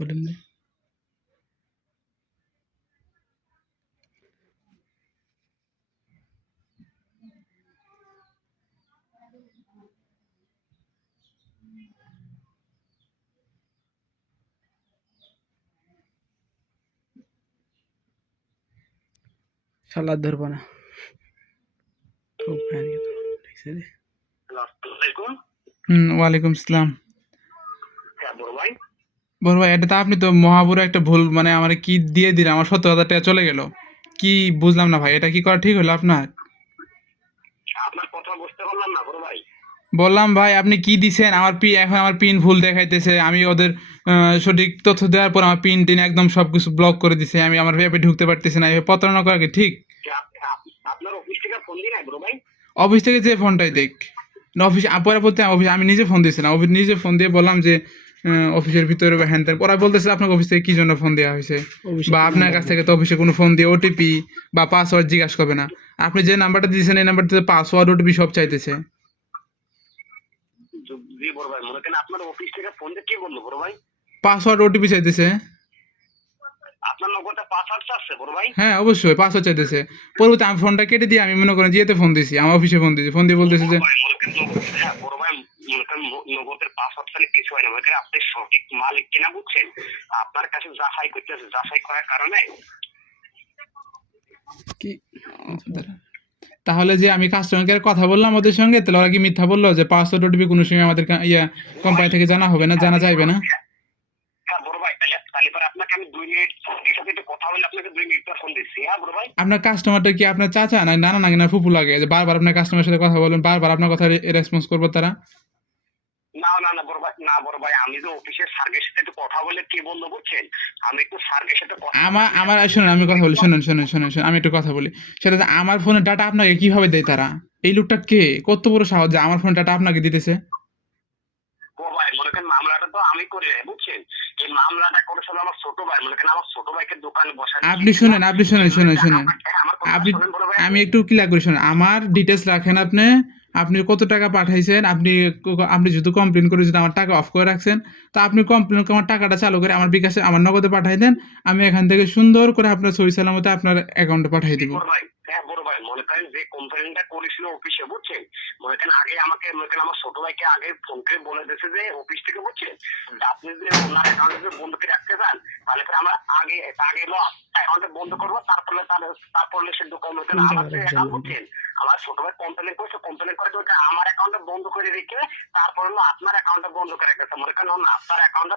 বলেন না। শালা ধরবো না। খুব ভ্যান দেখছে রে। ওয়ালাইকুম আসসালাম। বড় ভাই এটা তো আপনি তো মহাবুড়ো একটা ভুল মানে আমার কি দিয়ে দিলেন, আমার 70,000 টাকা চলে গেল। কি বুঝলাম না ভাই, এটা কি করা ঠিক হলো আপনার? আপনার কথা বুঝতে পারলাম না বড় ভাই। বললাম ভাই আপনি কি দিছেন, আমার এখন আমার পিন ভুল দেখাইতেছে। আমি ওদের সঠিক তথ্য দেওয়ার পর আমার পিন টিন একদম সবকিছু ব্লক করে দিছে। আমি আমার অ্যাপে ঢুকতে পারতেছি না। এভাবে প্রতারণা করা কি ঠিক? আপনার অফিস থেকে ফোন দিন বড় ভাই। অফিস থেকে যে ফোনটাই দেখ না, অফিস পরবর্তী অফিস আমি নিজে ফোন দিয়েছিলাম। অফিস নিজে ফোন দিয়ে বললাম যে অফিসের ভিতরে বা হ্যান ত্যান। ওরা বলতেছে আপনার অফিস থেকে কি জন্য ফোন দেওয়া হয়েছে, বা আপনার কাছ থেকে তো অফিসে কোনো ফোন দিয়ে ওটিপি বা পাসওয়ার্ড জিজ্ঞাসা করবে না। আপনি যে নাম্বারটা দিয়েছেন এই নাম্বারটাতে পাসওয়ার্ড ওটিপি সব চাইতেছে। জি বড় ভাই, মনে করেন আপনার অফিস থেকে ফোন দিয়ে কি বললো বড় ভাই? পাসওয়ার্ড ওটিপি চাইতেছে। আপনার নগদে পাসওয়ার্ড আছে বড় ভাই? হ্যাঁ অবশ্যই পাসওয়ার্ড চাইতেছে। পরবর্তী আমি ফোনটা কেটে দিয়ে আমি মনে করেন জিয়েতে ফোন দিয়েছি, আমার অফিসে ফোন দিয়েছি। ফোন দিয়ে বলতেছে যে হ্যাঁ বড় ভাই, মনে করেন নগদের পাসওয়ার্ড ছাড়া কিছু হয় না। মনে করেন আপনি সঠিক মালিক কিনা বুঝছেন, আপনার কাছে যাচাই করতেছে, যাচাই করার কারণে কি তাহলে যে আমি কাস্টমার কেয়ারে কথা বললাম ওদের সঙ্গে, তাহলে ওরা কি মিথ্যা বললো যে পাসওয়ার্ড ওটিপি কোনো সময় আমাদের কোম্পানি থেকে জানা হবে না, জানা যাইবে না? হ্যাঁ বড় ভাই, তাহলে পরে আপনাকে আমি 2 মিনিট ফোনের সাথে একটু কথা বলে আপনাকে 2 মিনিট পর ফোন দিচ্ছি। হ্যাঁ বড় ভাই। আপনার কাস্টমারটা কি আপনার চাচা না নানা নাকি না ফুপু লাগে যে বারবার আপনার কাস্টমারের সাথে কথা বলবেন, বারবার আপনার কথা রেসপন্স করবো তারা? না না না বড় ভাই, না বড় ভাই, আমি যে অফিসের স্যারের সাথে একটু কথা বলে কি বলবো বুঝছেন, আমি একটু স্যারের সাথে কথা আমার শুনুন, আমি কথা বলি, শুনুন, আমি একটু কথা বলি। সেটা হচ্ছে আমার ফোনের ডাটা আপনাকে কিভাবে দেয় তারা? এই লোকটা কে, কত বড় সাহস যে আমার ফোনের ডাটা আপনাকে দিতেছে? ও ভাই, মনে করেন মামলাটা তো আমি করি নাই বুঝছেন, এই মামলাটা করেছিল আমার ছোট ভাই। মনে করেন আমার ছোট ভাইকে দোকানে বসায় আপনি শুনেন, আপনি আমি একটু ক্লিয়ার করি শুনেন। আমার ডিটেলস রাখেন আপনি। আপনি কত টাকা পাঠাইছেন, আপনি যেহেতু কমপ্লেন করে যদি আমার টাকা অফ করে রাখছেন, তা আপনি কমপ্লেন করে আমার টাকাটা চালু করে আমার বিকাশে আমার নগদে পাঠাই দেন। আমি এখান থেকে সুন্দর করে আপনার সহি সালামতে আপনার অ্যাকাউন্টে পাঠিয়ে দিব। হ্যাঁ বড় ভাই, মনে করেন যে কমপ্লেনটা করেছিল অফিসে বুঝছেন, মনে করেন আগে আমাকে, মনে করেন আমার ছোট ভাইকে আগে ফোন করে বলে দিয়েছে যে অফিস থেকে বুঝছেন আপনি যদি ওনার অ্যাকাউন্টে বন্ধ করে রাখতে চান, তাহলে পরে আমরা আগে এলো অ্যাকাউন্টে বন্ধ করবো, তারপরে সে দোকান আমার যে অ্যাকাউন্ট বুঝছেন, আমার ছোট ভাই কমপ্লেন করেছে, কমপ্লেন করে আমার অ্যাকাউন্টে বন্ধ করে রেখে তারপর হলো আপনার অ্যাকাউন্টে বন্ধ করে রেখেছে। মনে করেন আপনার অ্যাকাউন্টে